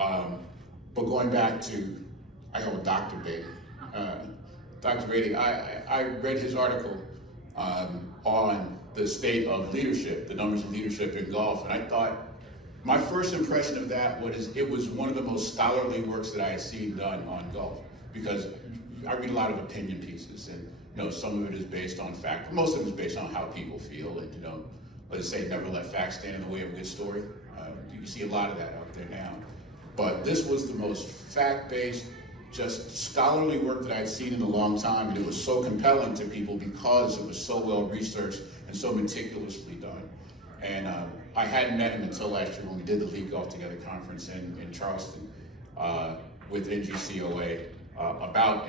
But going back to, I go with Dr. Beatty. Dr. Beatty, I read his article on the state of leadership, the numbers of leadership in golf, and I thought my first impression of that was it was one of the most scholarly works that I had seen done on golf, because I read a lot of opinion pieces, and some of it is based on fact, but most of it is based on how people feel, and let's say never let facts stand in the way of a good story. You see a lot of that out there now. But this was the most fact-based, just scholarly work that I'd seen in a long time, and it was so compelling to people because it was so well researched and so meticulously done. And I hadn't met him until last year when we did the League Golf Together conference in Charleston with NGCOA about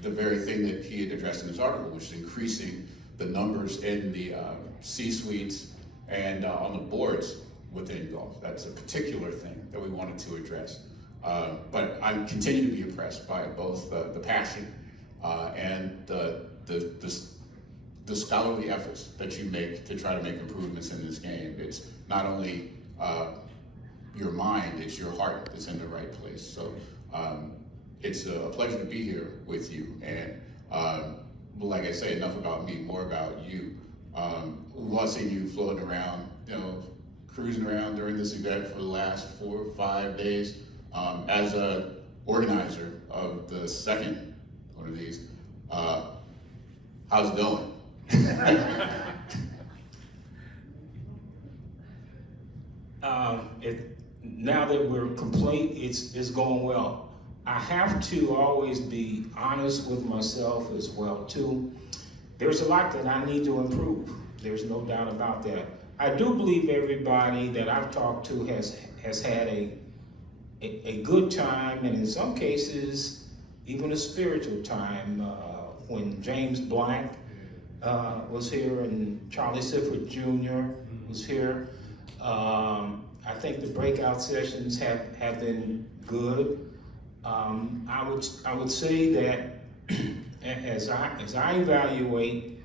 the very thing that he had addressed in his article, which is increasing the numbers in the C-suites and on the boards within golf. That's a particular thing that we wanted to address. But I continue to be impressed by both the passion and the scholarly efforts that you make to try to make improvements in this game. It's not only your mind, it's your heart that's in the right place. So it's a pleasure to be here with you. And like I say, enough about me, more about you. We've all seen you floating around, cruising around during this event for the last 4 or 5 days. As an organizer of the second one of these, how's it going? Now that we're complete, it's going well. I have to always be honest with myself as well too. There's a lot that I need to improve. There's no doubt about that. I do believe everybody that I've talked to has had a good time, and in some cases, even a spiritual time. When James Black was here and Charlie Sifford Jr. was here. I think the breakout sessions have been good. I would say that as I evaluate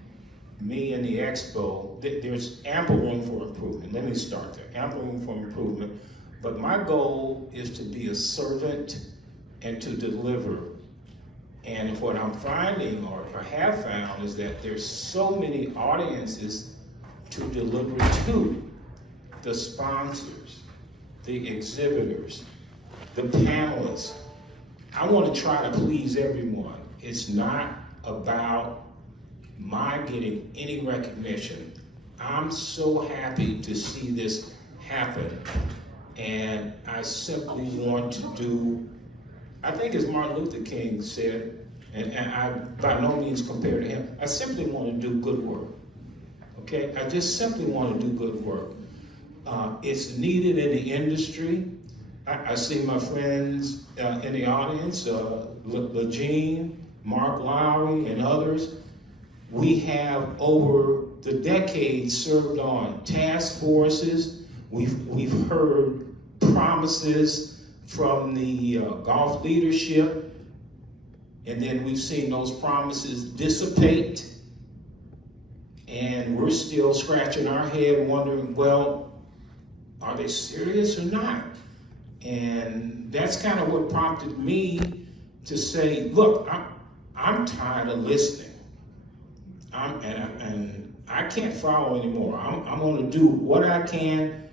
me and the expo, there's ample room for improvement. Let me start there. Ample room for improvement. But my goal is to be a servant and to deliver. And what I'm finding, or have found, is that there's so many audiences to deliver to. The sponsors, the exhibitors, the panelists. I want to try to please everyone. It's not about my getting any recognition. I'm so happy to see this happen. And I simply want to do, I think as Martin Luther King said, and I by no means compare to him, I simply want to do good work. Okay, I just simply want to do good work. It's needed in the industry. I see my friends in the audience, Legene, Mark Lowry, and others. We have over the decades served on task forces. We've heard promises from the golf leadership, and then we've seen those promises dissipate, and we're still scratching our head wondering, well, are they serious or not? And that's kind of what prompted me to say, look, I'm tired of listening. And I can't follow anymore. I'm going to do what I can,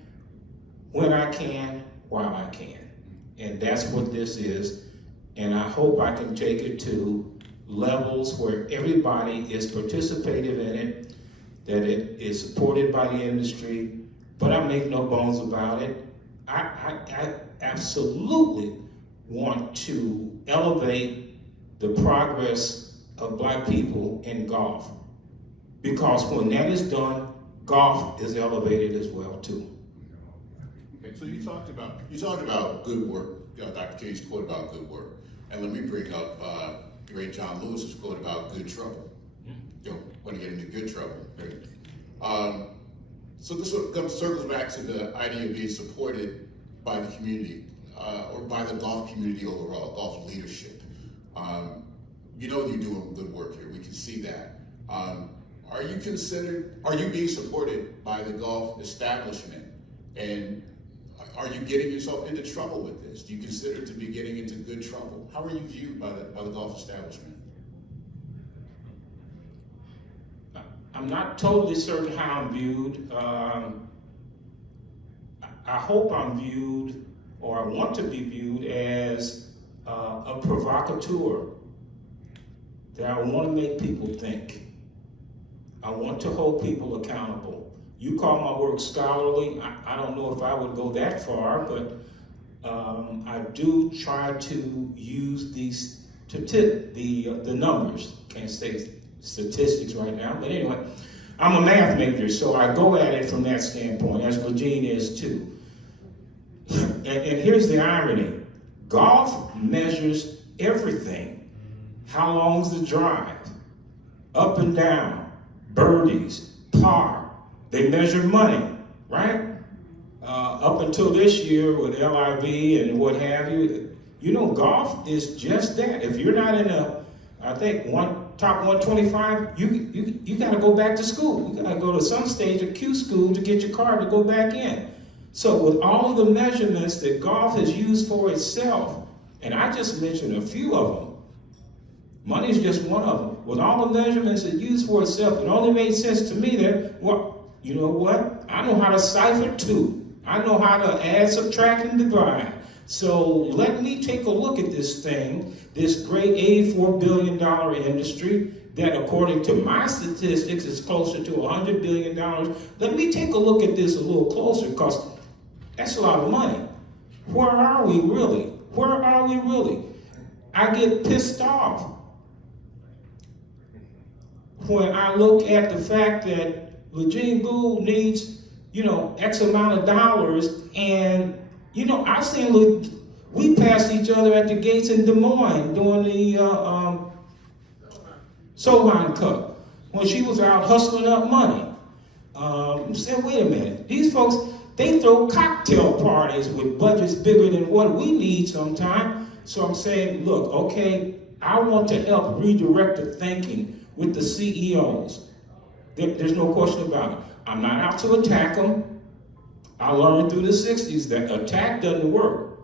when I can, while I can. And that's what this is. And I hope I can take it to levels where everybody is participative in it, that it is supported by the industry. But I make no bones about it. I absolutely want to elevate the progress of Black people in golf. Because when that is done, golf is elevated as well too. Okay, so you talked about good work, Dr. King's quote about good work. And let me bring up great John Lewis's quote about good trouble. Want to get into good trouble. Right? So this sort of circles back to the idea of being supported by the community, or by the golf community overall, golf leadership. You're doing good work here, we can see that. Are you being supported by the golf establishment? And are you getting yourself into trouble with this? Do you consider to be getting into good trouble? How are you viewed by the golf establishment? I'm not totally certain how I'm viewed. I hope I'm viewed, or I want to be viewed as a provocateur. That I want to make people think. I want to hold people accountable. You call my work scholarly. I don't know if I would go that far, but I do try to use the numbers. Can't say statistics right now, but anyway, I'm a math major, so I go at it from that standpoint, as Legine is too. And here's the irony. Golf measures everything. How long's the drive? Up and down, birdies, par. They measure money, right? Up until this year with LIV and what have you, you know, golf is just that. If you're not in I think top 125, you got to go back to school. You got to go to some stage of Q school to get your card to go back in. So with all of the measurements that golf has used for itself, and I just mentioned a few of them, money is just one of them. With all the measurements it used for itself, it only made sense to me that, well, you know what? I know how to cipher 2. I know how to add, subtract, and divide. So let me take a look at this thing, this great $84 billion industry that, according to my statistics, is closer to $100 billion. Let me take a look at this a little closer, because that's a lot of money. Where are we really? Where are we really? I get pissed off when I look at the fact that Legine Gould needs, X amount of dollars, and, I've seen we passed each other at the gates in Des Moines during the Solheim Cup, when she was out hustling up money. Said, wait a minute, these folks, they throw cocktail parties with budgets bigger than what we need sometimes. So I'm saying, look, okay, I want to help redirect the thinking with the CEOs. There's no question about it. I'm not out to attack them. I learned through the 60s that attack doesn't work.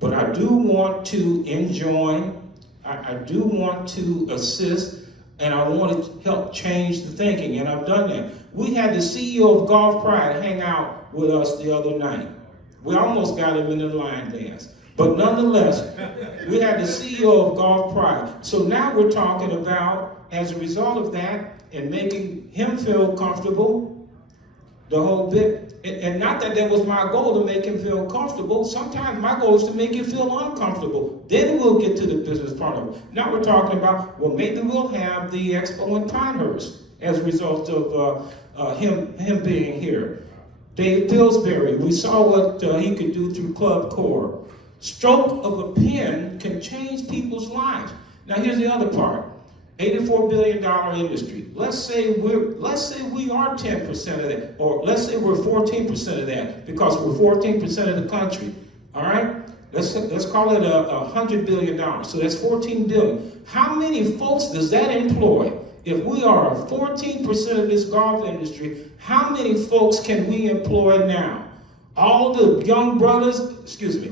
But I do want to enjoin, I do want to assist, and I want to help change the thinking, and I've done that. We had the CEO of Golf Pride hang out with us the other night. We almost got him in the line dance. But nonetheless, we had the CEO of Golf Pride. So now we're talking about, as a result of that, and making him feel comfortable, the whole bit. And not that was my goal, to make him feel comfortable. Sometimes my goal is to make you feel uncomfortable. Then we'll get to the business part of it. Now we're talking about, well, maybe we'll have the expo in Pinehurst as a result of him being here. Dave Pillsbury, we saw what he could do through Club Core. Stroke of a pen can change people's lives. Now here's the other part. $84 billion industry. Let's say we are 10% of that, or let's say we're 14% of that, because we're 14% of the country. All right? Let's call it $100 billion. So that's $14 billion. How many folks does that employ? If we are 14% of this golf industry, how many folks can we employ now? All the young brothers,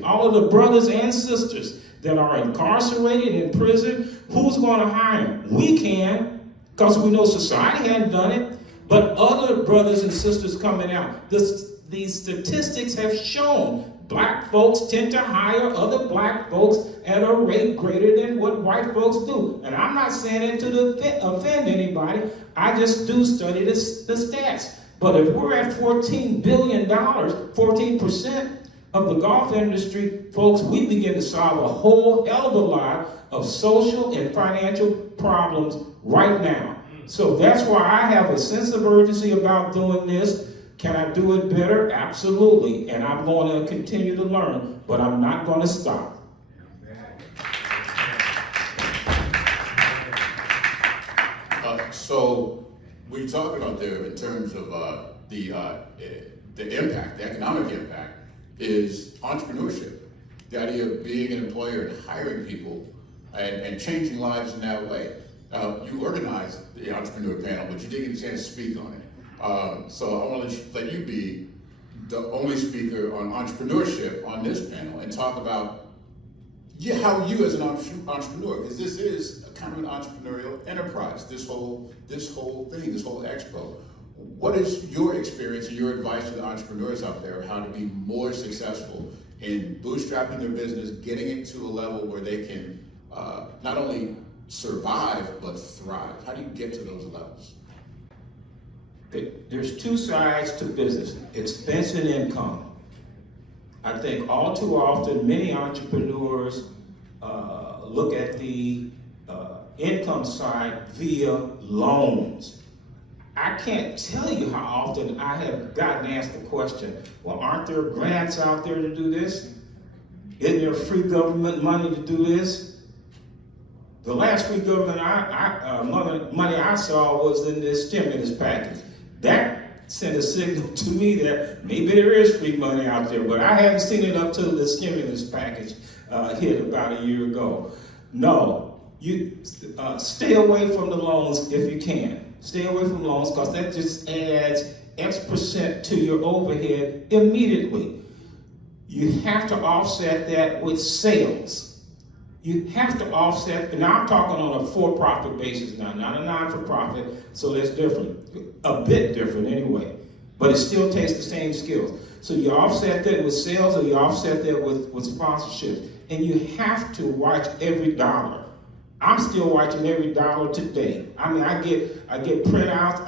all of the brothers and sisters that are incarcerated in prison, who's going to hire them? We can, because we know society hadn't done it, but other brothers and sisters coming out. These statistics have shown black folks tend to hire other black folks at a rate greater than what white folks do. And I'm not saying it to offend anybody. I just do study the stats. But if we're at $14 billion, 14% of the golf industry, folks, we begin to solve a whole hell of a lot of social and financial problems right now. So that's why I have a sense of urgency about doing this. Can I do it better? Absolutely. And I'm going to continue to learn, but I'm not going to stop. So we're talking about there in terms of the impact, the economic impact, is entrepreneurship. The idea of being an employer and hiring people and changing lives in that way. You organized the entrepreneur panel, but you didn't get a chance to speak on it. So I want to let you be the only speaker on entrepreneurship on this panel and talk about how you as an entrepreneur, because this is a kind of an entrepreneurial enterprise, this whole thing, this whole expo. What is your experience and your advice to the entrepreneurs out there how to be more successful in bootstrapping their business, getting it to a level where they can not only survive, but thrive? How do you get to those levels? There's two sides to business, expense and income. I think all too often, many entrepreneurs look at the income side via loans. I can't tell you how often I have gotten asked the question, well, aren't there grants out there to do this? Isn't there free government money to do this? The last free government money I saw was in this stimulus package. That sent a signal to me that maybe there is free money out there, but I haven't seen it up till the stimulus package hit about a year ago. No, you stay away from the loans if you can. Stay away from loans because that just adds X% to your overhead immediately. You have to offset that with sales. You have to offset, and I'm talking on a for-profit basis now, not a non-for-profit, so that's different, a bit different anyway, but it still takes the same skills. So you offset that with sales or you offset that with sponsorships, and you have to watch every dollar. I'm still watching every dollar today. I mean, I get printouts,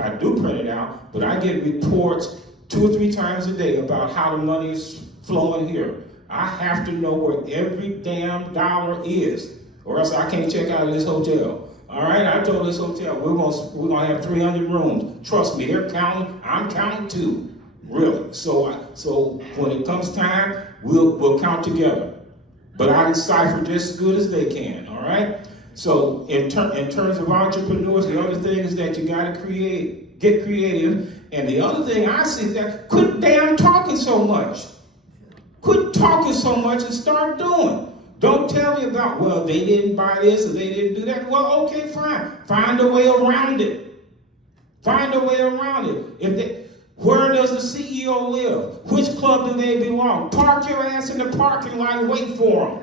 I do print it out, but I get reports 2 or 3 times a day about how the money is flowing here. I have to know where every damn dollar is, or else I can't check out of this hotel. All right, I told this hotel we're gonna have 300 rooms. Trust me, they're counting. I'm counting too, really. So when it comes time, we'll count together. But I decipher just as good as they can. All right. So in terms of entrepreneurs, the other thing is that you got to get creative, and the other thing I see is that quit damn talking so much. Quit talking so much and start doing. Don't tell me about, well, they didn't buy this or they didn't do that. Well, okay, fine. Find a way around it. Find a way around it. Where does the CEO live? Which club do they belong? Park your ass in the parking lot and wait for them.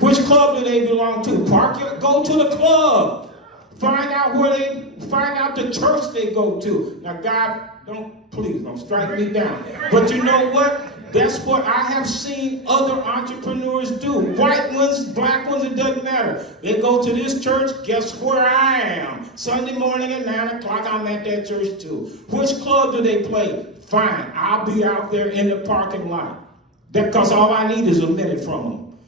Which club do they belong to? Go to the club. Find out the church they go to. Now, God, please don't strike me down. But you know what? That's what I have seen other entrepreneurs do. White ones, black ones, it doesn't matter. They go to this church, guess where I am? Sunday morning at 9 o'clock, I'm at that church too. Which club do they play? Fine, I'll be out there in the parking lot. Because all I need is a minute from them.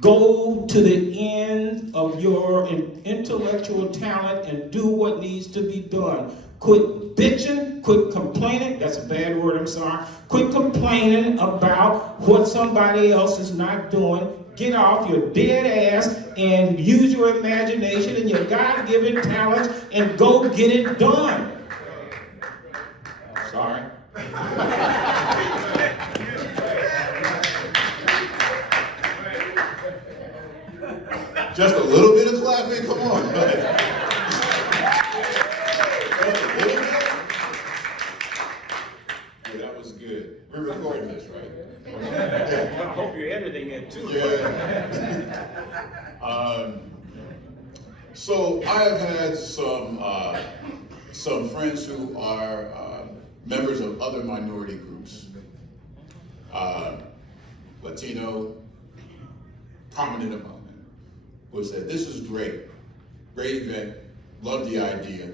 Go to the end of your intellectual talent and do what needs to be done. Quit bitching, quit complaining, that's a bad word, I'm sorry. Quit complaining about what somebody else is not doing. Get off your dead ass and use your imagination and your God-given talents and go get it done. Sorry. Just a little bit of clapping, come on. That was good. We're recording this, right? I hope you're editing it too. Yeah. So I have had some friends who are members of other minority groups, Latino, prominent among them, who said, "This is great event, love the idea.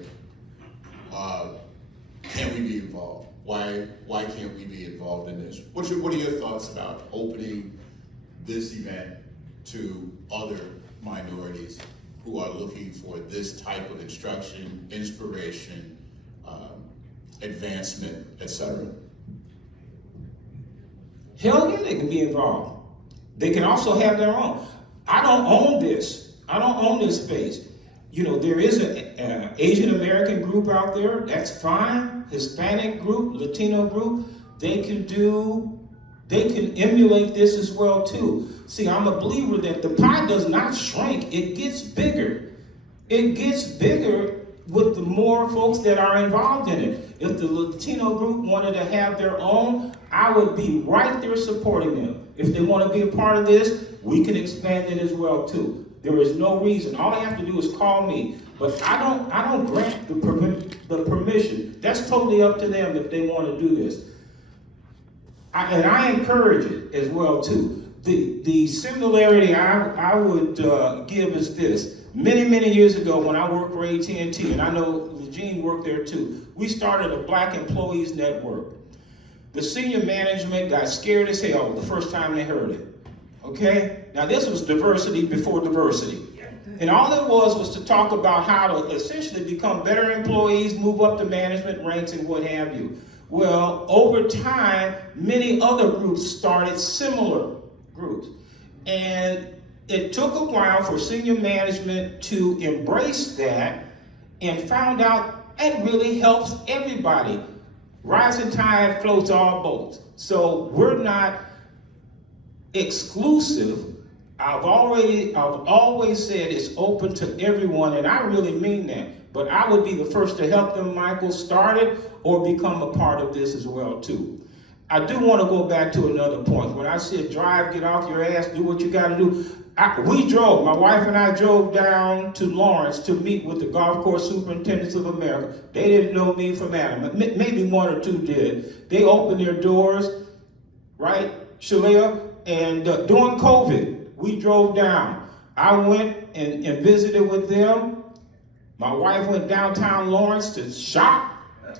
Can we be involved? Why can't we be involved in this?" What are your thoughts about opening this event to other minorities who are looking for this type of instruction, inspiration, advancement, etc.? Hell yeah, they can be involved. They can also have their own. I don't own this. I don't own this space. You know, there is an Asian American group out there, that's fine. Hispanic group, Latino group, they can emulate this as well too. See, I'm a believer that the pie does not shrink, it gets bigger. It gets bigger with the more folks that are involved in it. If the Latino group wanted to have their own, I would be right there supporting them. If they want to be a part of this, we can expand it as well too. There is no reason. All they have to do is call me. But I don't grant the permission. That's totally up to them if they want to do this. And I encourage it as well too. The similarity I would give is this. Many years ago when I worked for AT&T, and I know Eugene worked there too, we started a Black Employees Network. The senior management got scared as hell the first time they heard it. Okay? Now this was diversity before diversity. And all it was to talk about how to essentially become better employees, move up the management ranks and what have you. Well, over time, many other groups started similar groups. And it took a while for senior management to embrace that and found out it really helps everybody. Rising tide floats all boats. So we're not exclusive. I've always said it's open to everyone, and I really mean that. But I would be the first to help them, Michael, start it or become a part of this as well, too. I do want to go back to another point. When I said drive, get off your ass, do what you got to do. My wife and I drove down to Lawrence to meet with the Golf Course Superintendents of America. They didn't know me from Adam. Maybe one or two did. They opened their doors, right, Shalia? And during COVID, we drove down. I went and visited with them. My wife went downtown Lawrence to shop.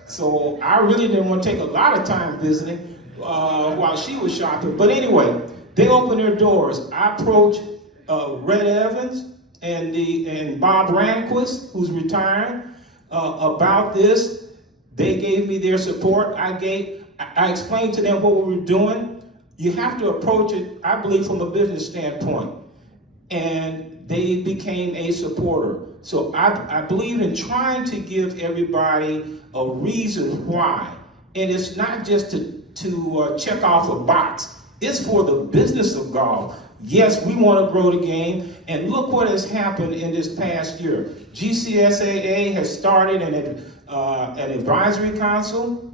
So I really didn't want to take a lot of time visiting while she was shopping. But anyway, they opened their doors. I approached Red Evans and Bob Ranquist, who's retiring, about this. They gave me their support. I explained to them what we were doing. You have to approach it, I believe, from a business standpoint. And they became a supporter. So I believe in trying to give everybody a reason why. And it's not just to check off a box. It's for the business of golf. Yes, we want to grow the game. And look what has happened in this past year. GCSAA has started an advisory council.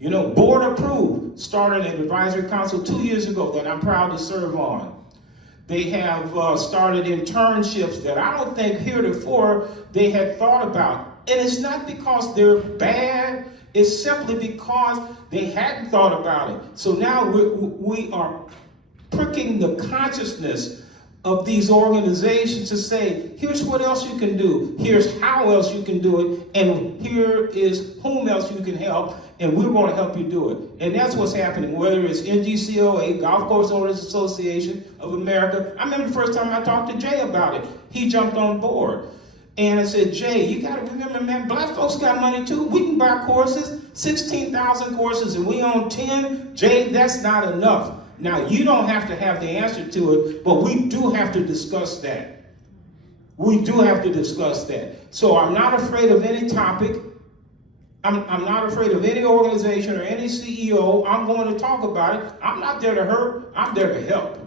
You know, board approved, started an advisory council 2 years ago that I'm proud to serve on. They have started internships that I don't think heretofore they had thought about. And it's not because they're bad, it's simply because they hadn't thought about it. So now we are pricking the consciousness of these organizations to say, here's what else you can do, here's how else you can do it, and here is whom else you can help, and we're going to help you do it. And that's what's happening, whether it's NGCOA, Golf Course Owners Association of America. I remember the first time I talked to Jay about it. He jumped on board. And I said, Jay, you got to remember, man, black folks got money too. We can buy courses, 16,000 courses, and we own 10. Jay, that's not enough. Now, you don't have to have the answer to it, but we do have to discuss that. We do have to discuss that. So I'm not afraid of any topic. I'm not afraid of any organization or any CEO. I'm going to talk about it. I'm not there to hurt. I'm there to help.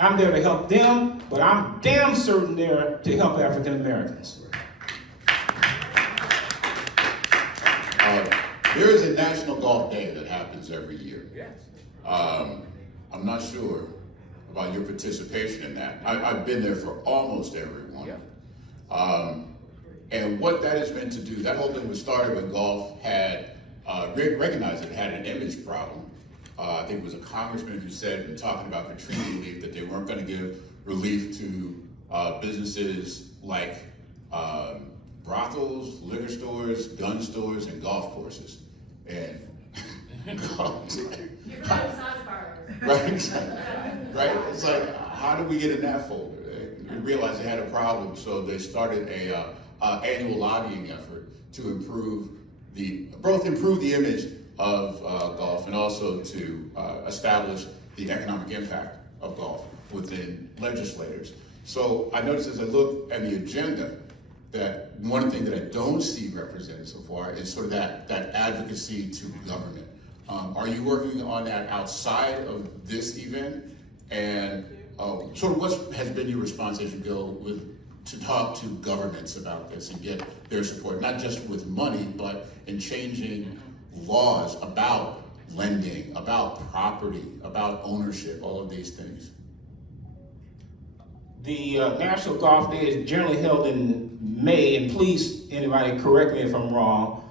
I'm there to help them, but I'm damn certain there to help African Americans. There is a National Golf Day that happens every year. I'm not sure about your participation in that. I've been there for almost every one. And what that is meant to do, that whole thing was started when golf had recognized it had an image problem. I think it was a congressman who said, in talking about Katrina relief, that they weren't going to give relief to businesses like brothels, liquor stores, gun stores, and golf courses. And right? It's like, how did we get in that folder? They realized they had a problem, so they started a annual lobbying effort to improve the image of golf and also to establish the economic impact of golf within legislators. So I noticed as I look at the agenda that one thing that I don't see represented so far is sort of that advocacy to government. Are you working on that outside of this event? And sort of what has been your response as you go with to talk to governments about this and get their support, not just with money, but in changing laws about lending, about property, about ownership, all of these things? The National Golf Day is generally held in May, and please, anybody correct me if I'm wrong.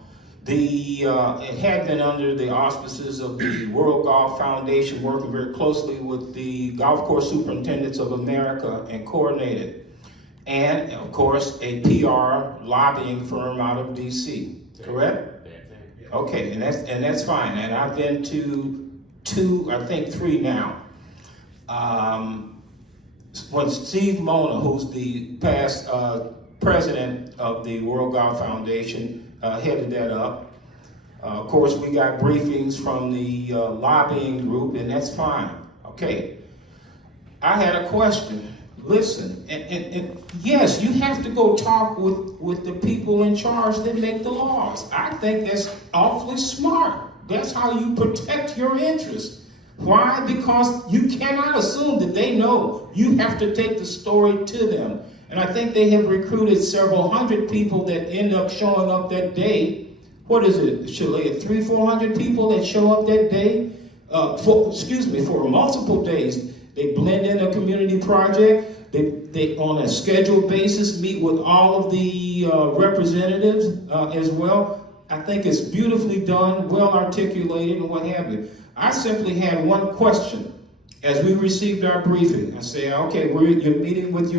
It had been under the auspices of the World Golf Foundation, working very closely with the Golf Course Superintendents of America, and coordinated. And, of course, a PR lobbying firm out of DC, correct? Okay, and that's fine. And I've been to two, I think 3 now. When Steve Mona, who's the past president of the World Golf Foundation, headed that up. Of course, we got briefings from the lobbying group, and that's fine. Okay. I had a question. Listen, and yes, you have to go talk with the people in charge that make the laws. I think that's awfully smart. That's how you protect your interests. Why? Because you cannot assume that they know. You have to take the story to them. And I think they have recruited several hundred people that end up showing up that day. What is it, Shaleah? 300-400 people that show up that day? For multiple days. They blend in a community project. They on a scheduled basis, meet with all of the representatives as well. I think it's beautifully done, well articulated, and what have you. I simply had one question as we received our briefing. I say, okay, you're meeting with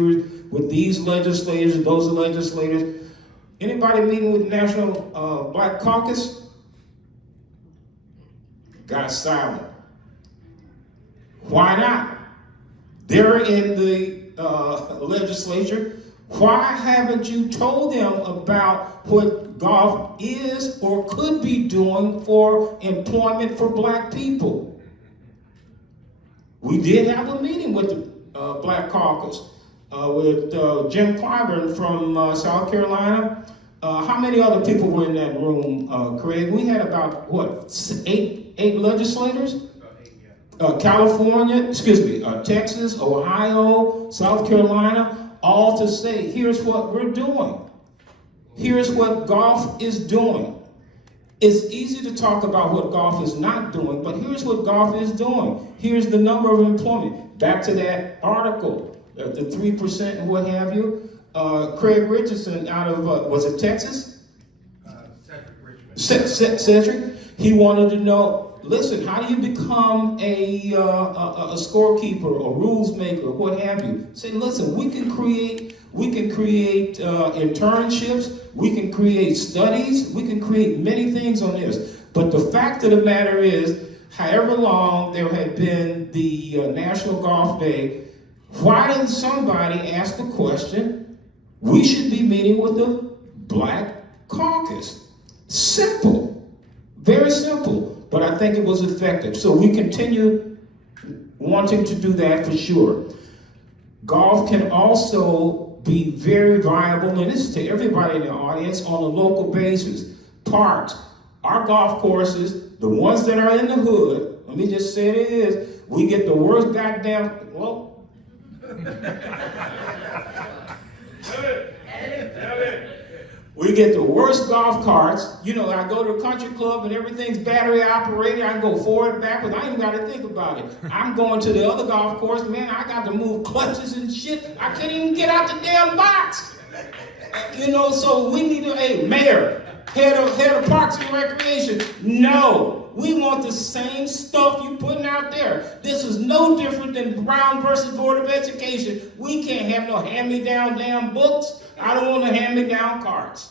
these legislators, those legislators. Anybody meeting with the National Black Caucus? Got silent. Why not? They're in the legislature. Why haven't you told them about what golf is or could be doing for employment for black people? We did have a meeting with the Black Caucus, with Jim Clyburn from South Carolina. How many other people were in that room, Craig? We had about, eight legislators? California, Texas, Ohio, South Carolina, all to say, here's what we're doing. Here's what golf is doing. It's easy to talk about what golf is not doing, but here's what golf is doing. Here's the number of employment. Back to that article, the 3% and what have you. Craig Richardson out of, was it Texas? Cedric. He wanted to know, listen, how do you become a scorekeeper, a rules maker, what have you? Say, listen, we can create internships, we can create studies, we can create many things on this. But the fact of the matter is, however long there had been the National Golf Day, why didn't somebody ask the question, we should be meeting with the Black Caucus? Simple. Very simple. But I think it was effective. So we continue wanting to do that for sure. Golf can also be very viable, and this is to everybody in the audience, on a local basis. Parks, our golf courses, the ones that are in the hood, let me just say it is, we get the worst goddamn, well, we get the worst golf carts. You know, I go to a country club and everything's battery operated. I can go forward, backwards. I ain't even got to think about it. I'm going to the other golf course, man, I got to move clutches and shit. I can't even get out the damn box. You know, so we need to, hey, mayor, head of Parks and Recreation, no. We want the same stuff you putting out there. This is no different than Brown versus Board of Education. We can't have no hand-me-down damn books. I don't want to hand-me-down cards.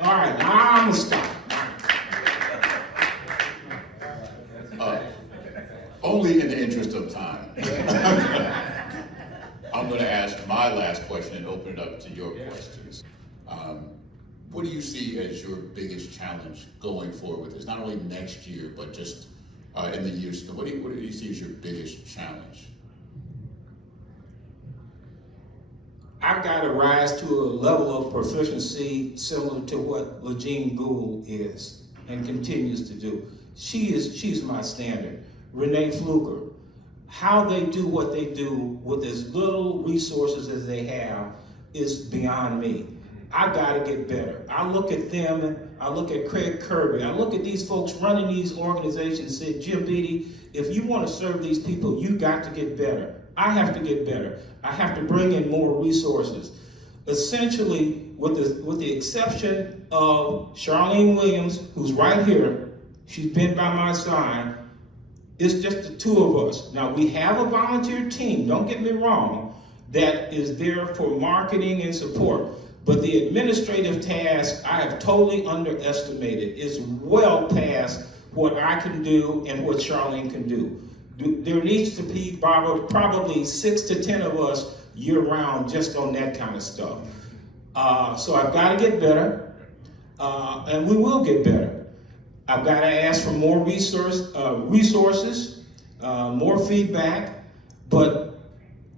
All right, now I'm going to stop. Only in the interest of time. I'm going to ask my last question and open it up to your questions. What do you see as your biggest challenge going forward with this? Not only next year, but just in the years to come. What do you see as your biggest challenge? I've got to rise to a level of proficiency similar to what Legine Gould is and continues to do. She's my standard. Renee Fluker, how they do what they do with as little resources as they have, is beyond me. I got to get better. I look at them, I look at Craig Kirby, I look at these folks running these organizations and say, Jim Beatty, if you want to serve these people, you got to get better. I have to get better. I have to bring in more resources. Essentially, with the exception of Charlene Williams, who's right here, she's been by my side, it's just the two of us. Now, we have a volunteer team, don't get me wrong, that is there for marketing and support. But the administrative task, I have totally underestimated. It's well past what I can do and what Charlene can do. There needs to be probably 6 to 10 of us year-round just on that kind of stuff. So I've got to get better, and we will get better. I've got to ask for more resources, more feedback, but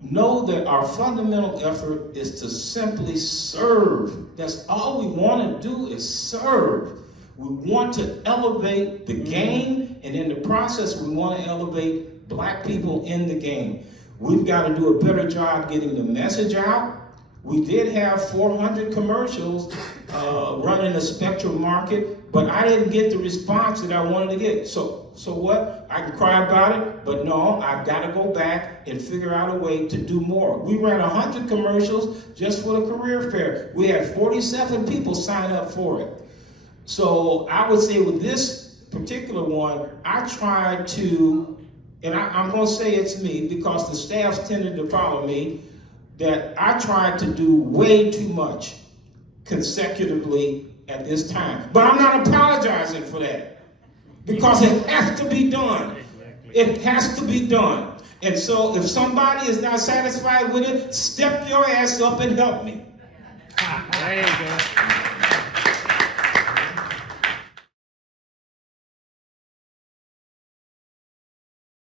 know that our fundamental effort is to simply serve. That's all we want to do is serve. We want to elevate the game, and in the process, we want to elevate black people in the game. We've got to do a better job getting the message out. We did have 400 commercials running the spectrum market, but I didn't get the response that I wanted to get. So what? I can cry about it, but no, I've got to go back and figure out a way to do more. We ran 100 commercials just for the career fair. We had 47 people sign up for it. So I would say with this particular one, I tried to, and I'm going to say it's me because the staff's tended to follow me, that I tried to do way too much consecutively at this time. But I'm not apologizing for that because it has to be done. It has to be done. And so if somebody is not satisfied with it, step your ass up and help me. There you go.